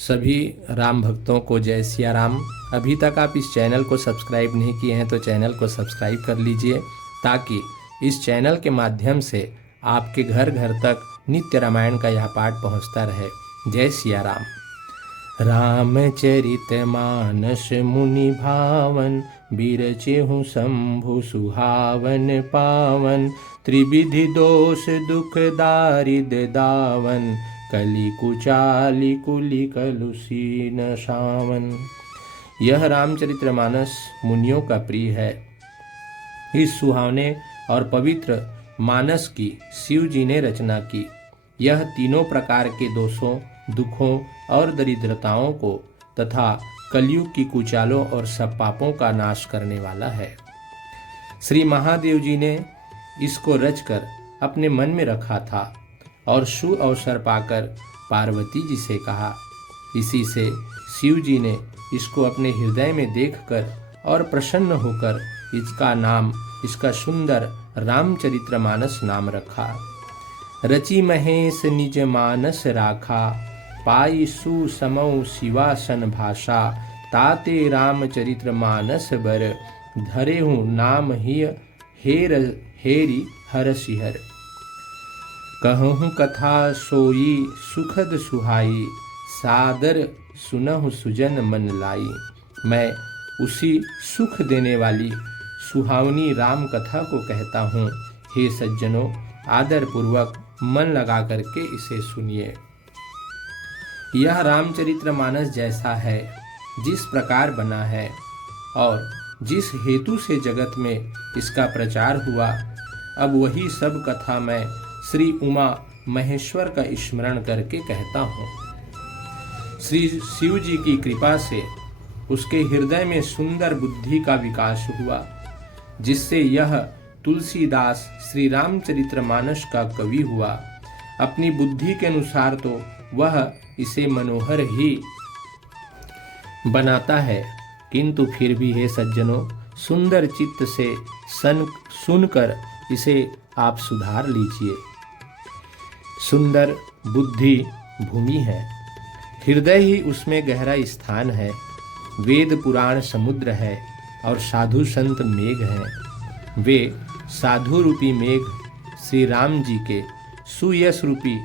सभी राम भक्तों को जय सिया राम। अभी तक आप इस चैनल को सब्सक्राइब नहीं किए हैं तो चैनल को सब्सक्राइब कर लीजिए, ताकि इस चैनल के माध्यम से आपके घर घर तक नित्य रामायण का यह पाठ पहुंचता रहे। जय सिया राम। रामचरित मानस मुनि भावन, बिरचेहु शंभु सुहावन पावन। त्रिविधि दोष दुख दारिद दावन, कली कुचाली कुली कलुसीन सावन। यह रामचरितमानस मुनियों का प्रिय है। इस सुहावने और पवित्र मानस की शिव जी ने रचना की। यह तीनों प्रकार के दोषों, दुखों और दरिद्रताओं को तथा कलयुग की कुचालों और सब पापों का नाश करने वाला है। श्री महादेव जी ने इसको रचकर अपने मन में रखा था और शुभ अवसर पाकर पार्वती जी से कहा। इसी से शिव जी ने इसको अपने हृदय में देखकर और प्रसन्न होकर इसका सुंदर रामचरितमानस नाम रखा। रचि महेश निज मानस राखा, पाई सुसमौ शिवासन भाषा। ताते रामचरितमानस बर, धरेहु नाम ही हेरी हरसिहर। कहूँ कथा सोई सुखद सुहाई, सादर सुनहु सुजन मन लाई। मैं उसी सुख देने वाली सुहावनी राम कथा को कहता हूँ। हे सज्जनों, आदर पूर्वक मन लगा करके इसे सुनिए। यह रामचरितमानस जैसा है, जिस प्रकार बना है और जिस हेतु से जगत में इसका प्रचार हुआ, अब वही सब कथा मैं श्री उमा महेश्वर का स्मरण करके कहता हूँ। श्री शिव जी की कृपा से उसके हृदय में सुंदर बुद्धि का विकास हुआ, जिससे यह तुलसीदास श्री रामचरितमानस का कवि हुआ। अपनी बुद्धि के अनुसार तो वह इसे मनोहर ही बनाता है, किंतु फिर भी हे सज्जनों, सुंदर चित्त से सुनकर इसे आप सुधार लीजिए। सुंदर बुद्धि भूमि है, हृदय ही उसमें गहरा स्थान है। वेद पुराण समुद्र है और साधु संत मेघ हैं। वे साधु रूपी मेघ श्री राम जी के सुयश रूपी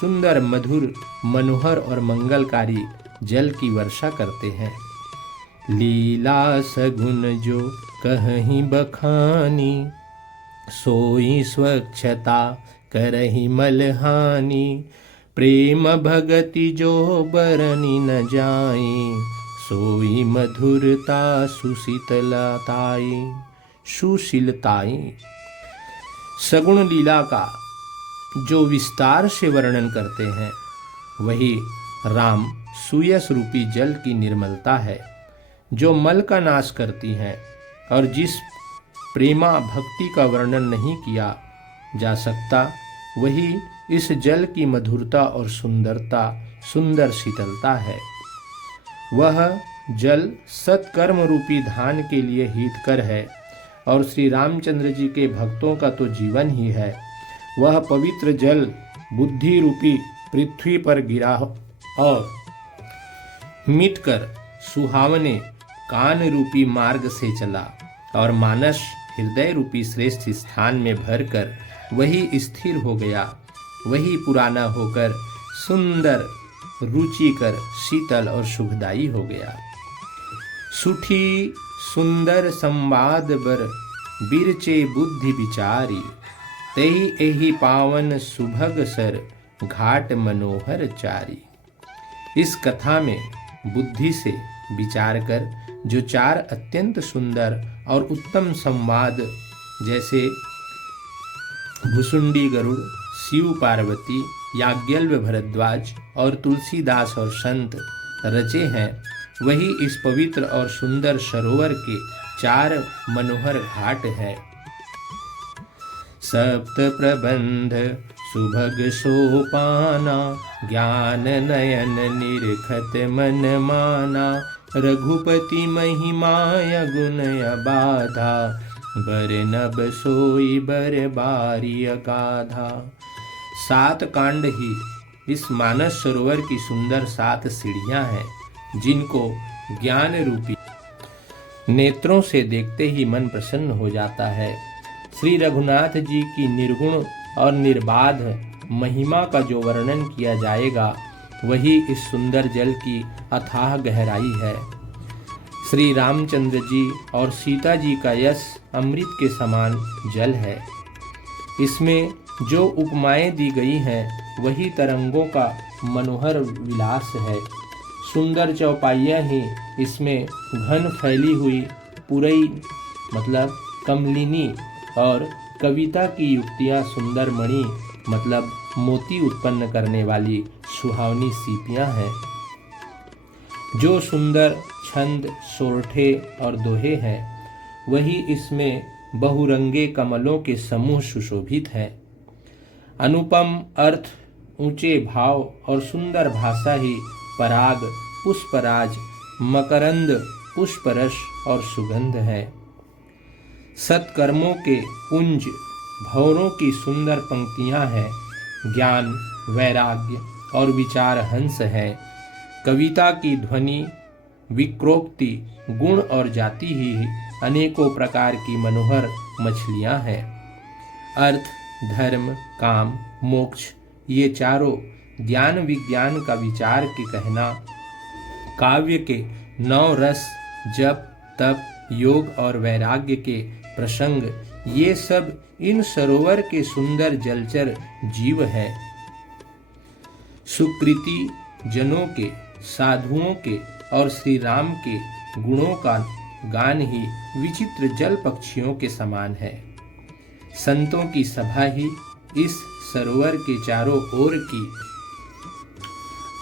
सुंदर मधुर मनोहर और मंगलकारी जल की वर्षा करते हैं। लीला सगुन जो कहीं बखानी, सोई स्वच्छता करहि मलहानि। प्रेम भगति जो बरनी न जाई, सोई मधुरता सुशीलताई। सगुण लीला का जो विस्तार से वर्णन करते हैं, वही राम सुयश रूपी जल की निर्मलता है, जो मल का नाश करती है। और जिस प्रेमा भक्ति का वर्णन नहीं किया जा सकता, वही इस जल की मधुरता और सुंदर शीतलता है। वह जल सत्कर्म रूपी धान के लिए हितकर है और श्री रामचंद्र जी के भक्तों का तो जीवन ही है। वह पवित्र जल बुद्धि रूपी पृथ्वी पर गिरा और मिटकर सुहावने कान रूपी मार्ग से चला और मानस हृदय रूपी श्रेष्ठ स्थान में भरकर वही स्थिर हो गया। वही पुराना होकर सुंदर रुचिकर शीतल और सुखदायी हो गया। सुठी सुंदर संवाद बर, बिरचे बुद्धि विचारी। तेहि एहि पावन सुभग सर, घाट मनोहर चारी। इस कथा में बुद्धि से विचार कर जो चार अत्यंत सुंदर और उत्तम संवाद, जैसे भुसुंडी गरुड़, शिव पार्वती, याज्ञवल्क्य भरद्वाज और तुलसीदास और संत रचे हैं, वही इस पवित्र और सुंदर सरोवर के चार मनोहर घाट है। सप्त प्रबंध सुभग सोपाना, ज्ञान नयन निरखत मन माना। रघुपति महिमाय गुण अबाधा, बर नभ सोई बर बारी अगाधा। 7 कांड ही इस मानस सरोवर की सुंदर 7 सीढ़ियां हैं जिनको ज्ञान रूपी नेत्रों से देखते ही मन प्रसन्न हो जाता है। श्री रघुनाथ जी की निर्गुण और निर्बाध महिमा का जो वर्णन किया जाएगा वही इस सुंदर जल की अथाह गहराई है। श्री रामचंद्र जी और सीता जी का यश अमृत के समान जल है। इसमें जो उपमाएं दी गई हैं वही तरंगों का मनोहर विलास है। सुंदर चौपाइयाँ ही इसमें घन फैली हुई पुरई मतलब कमलिनी और कविता की युक्तियाँ सुंदर मणि मतलब मोती उत्पन्न करने वाली सुहावनी सीपियाँ हैं। जो सुंदर छंद सोरठे और दोहे हैं वही इसमें बहुरंगे कमलों के समूह सुशोभित हैं। अनुपम अर्थ, ऊंचे भाव और सुंदर भाषा ही पराग, पुष्पराज, मकरंद, पुष्परस और सुगंध है। सत्कर्मों के पुंज भौरों की सुंदर पंक्तियां हैं। ज्ञान, वैराग्य और विचार हंस है। कविता की ध्वनि, विक्रोक्ति, गुण और जाति ही अनेकों प्रकार की मनोहर मछलियां हैं। अर्थ, धर्म, काम, मोक्ष ये चारों ज्ञान विज्ञान का विचार के कहना, काव्य के 9 रस, जप, तप, योग और वैराग्य के प्रसंग ये सब इन सरोवर के सुंदर जलचर जीव हैं। सुकृति जनों के, साधुओं के और श्री राम के गुणों का गान ही विचित्र जल पक्षियों के समान है। संतों की सभा ही इस सरोवर के चारों ओर की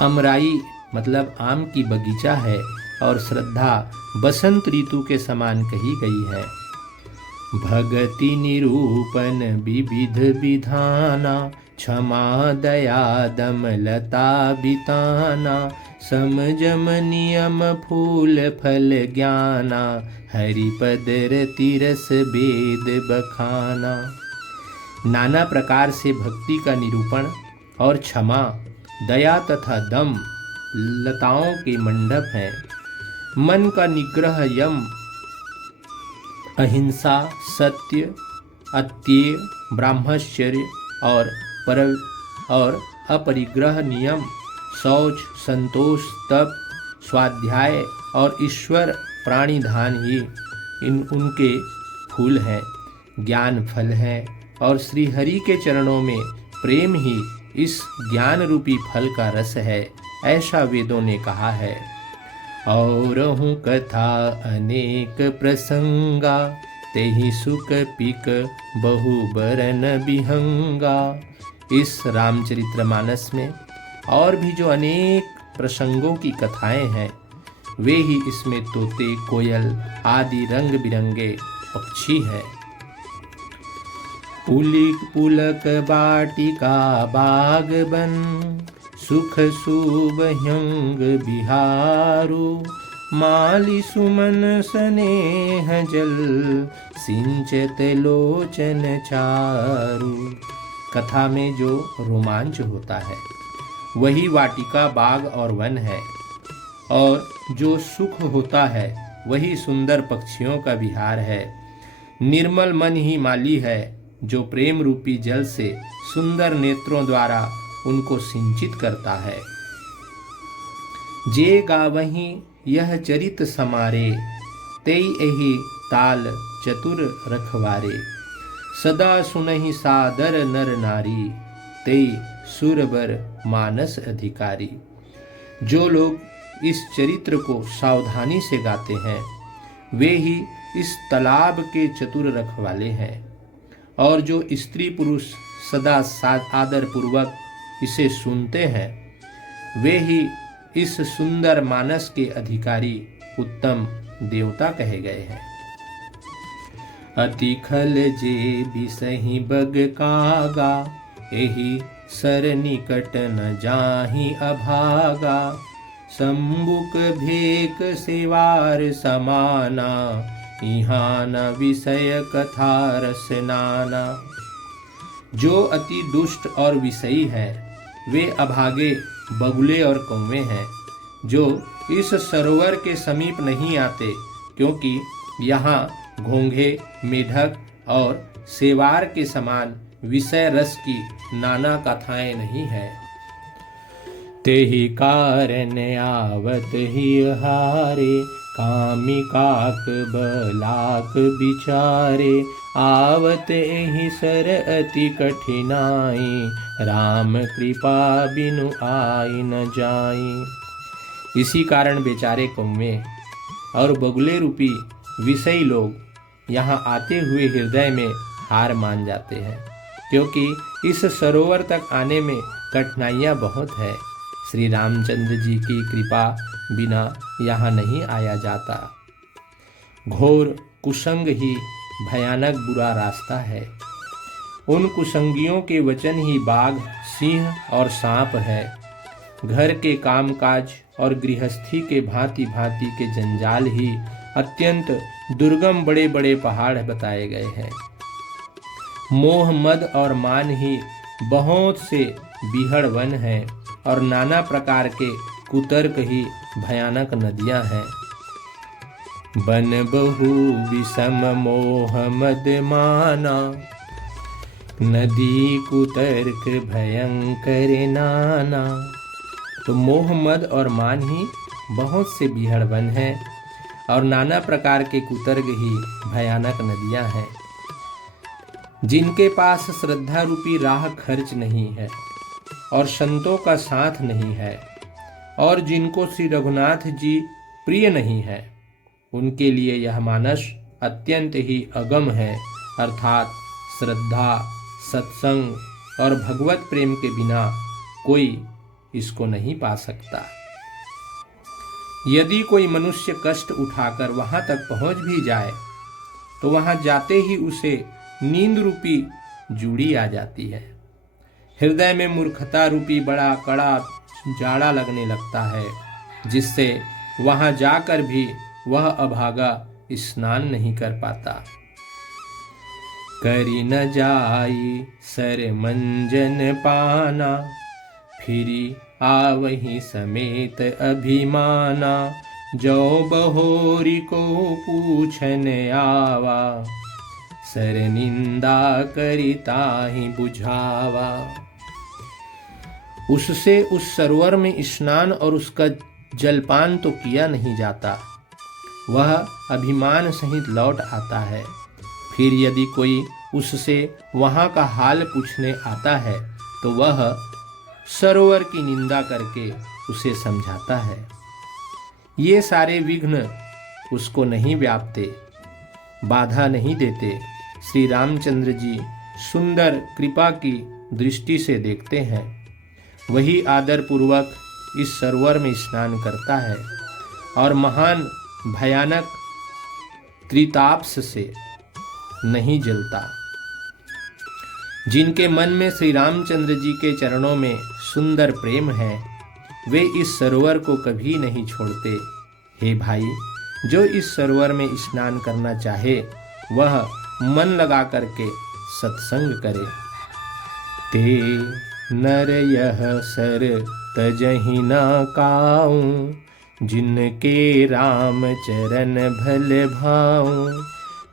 अमराई मतलब आम की बगीचा है और श्रद्धा बसंत ऋतु के समान कही गई है। भगति निरूपण विविध विधाना, क्षमा दया दमलता बिताना, समजम नियम फूल फल ज्ञाना, हरिपद रति रस वेद बखाना। नाना प्रकार से भक्ति का निरूपण और क्षमा, दया तथा दम लताओं के मंडप हैं। मन का निग्रह यम, अहिंसा, सत्य, अत्यय, ब्रह्मचर्य और अपरिग्रह नियम, शौच, संतोष, तप, स्वाध्याय और ईश्वर प्राणिधान ही उनके फूल हैं, ज्ञान फल है और श्री हरि के चरणों में प्रेम ही इस ज्ञान रूपी फल का रस है, ऐसा वेदों ने कहा है। और हूँ कथा अनेक प्रसंगा, तेहि सुख पिक बहु बरन बिहंगा। इस रामचरितमानस में और भी जो अनेक प्रसंगों की कथाएं हैं वे ही इसमें तोते, कोयल आदि रंग बिरंगे पक्षी हैं। पुलिक पुलक बाटिका बाग बन, सुख शुभ हंग बिहारू, माली सुमन स्नेह जल, सिंचत लोचन चारू। कथा में जो रोमांच होता है वही वाटिका, बाग और वन है, और जो सुख होता है वही सुंदर पक्षियों का विहार है। निर्मल मन ही माली है जो प्रेम रूपी जल से सुंदर नेत्रों द्वारा उनको सिंचित करता है। जे गावहीं यह चरित समारे, तेई एहि ताल चतुर रखवारे। सदा सुनहि सादर नर नारी, तेई सुरबर मानस अधिकारी। जो लोग इस चरित्र को सावधानी से गाते हैं वे ही इस तालाब के चतुर रखवाले हैं, और जो स्त्री पुरुष सदा आदर पूर्वक इसे सुनते हैं वे ही इस सुंदर मानस के अधिकारी उत्तम देवता कहे गए हैं। अति खल जे बिसहि बग कागा, एहि सर निकट न जाहि अभागा। संबुक भेक सेवार समाना, इहाँ न विषय कथा रस नाना। जो अति दुष्ट और विषयी है वे अभागे बगुले और कौवे हैं जो इस सरोवर के समीप नहीं आते, क्योंकि यहाँ घोंघे, मेढक और सेवार के समान विषय रस की नाना कथाएं नहीं है। तेहि कारण आवत ही हारे, कामिकाक बलाक बिचारे, आवत एहि सर अति कठिनाई, राम कृपा बिनु आई न जाई। इसी कारण बेचारे कौवे और बगुले रूपी विषयी लोग यहाँ आते हुए हृदय में हार मान जाते हैं, क्योंकि इस सरोवर तक आने में कठिनाइयाँ बहुत है। श्री रामचंद्र जी की कृपा बिना यहाँ नहीं आया जाता। घोर कुसंग ही भयानक बुरा रास्ता है। उन कुसंगियों के वचन ही बाघ, सिंह और सांप है। घर के कामकाज और गृहस्थी के भांति भांति के जंजाल ही अत्यंत दुर्गम बड़े बड़े पहाड़ बताए गए हैं। मोह, मद और मान ही बहुत से बीहड़ वन हैं और नाना प्रकार के कुतर्क ही भयानक नदियां हैं। बन बहु विषम मोह मद माना, नदी कुतर्क भयंकर नाना। तो मोह, मद और मान ही बहुत से बीहड़ वन हैं और नाना प्रकार के कुतर्क ही भयानक नदियां हैं। जिनके पास श्रद्धा रूपी राह खर्च नहीं है और संतों का साथ नहीं है और जिनको श्री रघुनाथ जी प्रिय नहीं है, उनके लिए यह मानस अत्यंत ही अगम है, अर्थात श्रद्धा, सत्संग और भगवत प्रेम के बिना कोई इसको नहीं पा सकता। यदि कोई मनुष्य कष्ट उठाकर वहां तक पहुंच भी जाए तो वहां जाते ही उसे नींद रूपी जूड़ी आ जाती है। हृदय में मूर्खता रूपी बड़ा कड़ा जाड़ा लगने लगता है, जिससे वहां जाकर भी वह अभागा स्नान नहीं कर पाता। करी न जाई सर मंजन पाना, फिरी आवही समेत अभिमाना, जो बहोरी को पूछन आवा, सर निंदा करिता ही बुझावा। उससे उस सरोवर में स्नान और उसका जलपान तो किया नहीं जाता, वह अभिमान सहित लौट आता है। फिर यदि कोई उससे वहाँ का हाल पूछने आता है तो वह सरोवर की निंदा करके उसे समझाता है। ये सारे विघ्न उसको नहीं व्यापते, बाधा नहीं देते। श्री रामचंद्र जी सुंदर कृपा की दृष्टि से देखते हैं, वही आदर पूर्वक इस सरोवर में स्नान करता है और महान भयानक त्रिताप्स से नहीं जलता। जिनके मन में श्री रामचंद्र जी के चरणों में सुंदर प्रेम है, वे इस सरोवर को कभी नहीं छोड़ते। हे भाई, जो इस सरोवर में स्नान करना चाहे वह मन लगा करके सत्संग करे। ते नर यह सर तजहि न काऊं, जिनके राम चरण भल भाऊं,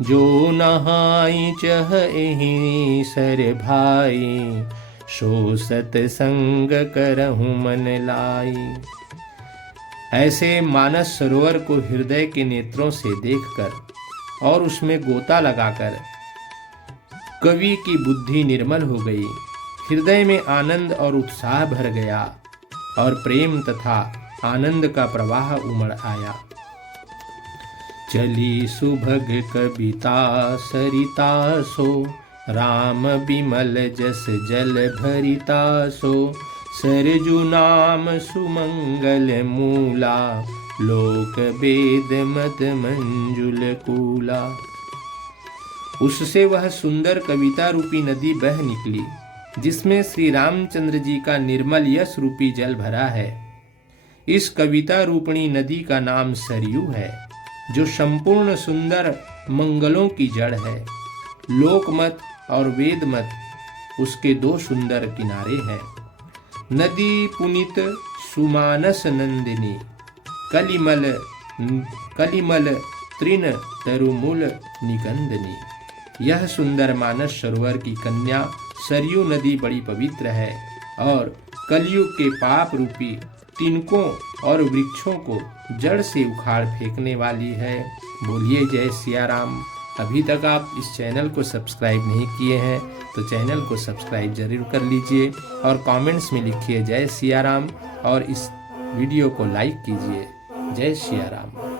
जो नहाई चहहि सर भाई, सो सतसंग करहु मन लाई। ऐसे मानस सरोवर को हृदय के नेत्रों से देखकर और उसमें गोता लगाकर कवि की बुद्धि निर्मल हो गई, हृदय में आनंद और उत्साह भर गया और प्रेम तथा आनंद का प्रवाह उमड़ आया। चली सुभग कविता सरिता सो, राम बिमल जस जल भरिता सो, सरजु नाम सुमंगल मूला, लोक वेद मत मंजुल कूला। उससे वह सुंदर कविता रूपी नदी बह निकली, जिसमें श्री रामचंद्र जी का निर्मल यश रूपी जल भरा है। इस कविता रूपणी नदी का नाम सरयू है, जो संपूर्ण सुंदर मंगलों की जड़ है। लोकमत और वेदमत उसके दो सुंदर किनारे हैं। नदी पुनित सुमानस नंदिनी, कलिमल कलिमल तृण तरुमूल निकंदनी। यह सुंदर मानस सरोवर की कन्या सरयू नदी बड़ी पवित्र है और कलयुग के पाप रूपी तिनकों और वृक्षों को जड़ से उखाड़ फेंकने वाली है। बोलिए जय सिया राम। अभी तक आप इस चैनल को सब्सक्राइब नहीं किए हैं तो चैनल को सब्सक्राइब जरूर कर लीजिए और कमेंट्स में लिखिए जय सिया राम और इस वीडियो को लाइक कीजिए। जय सिया राम।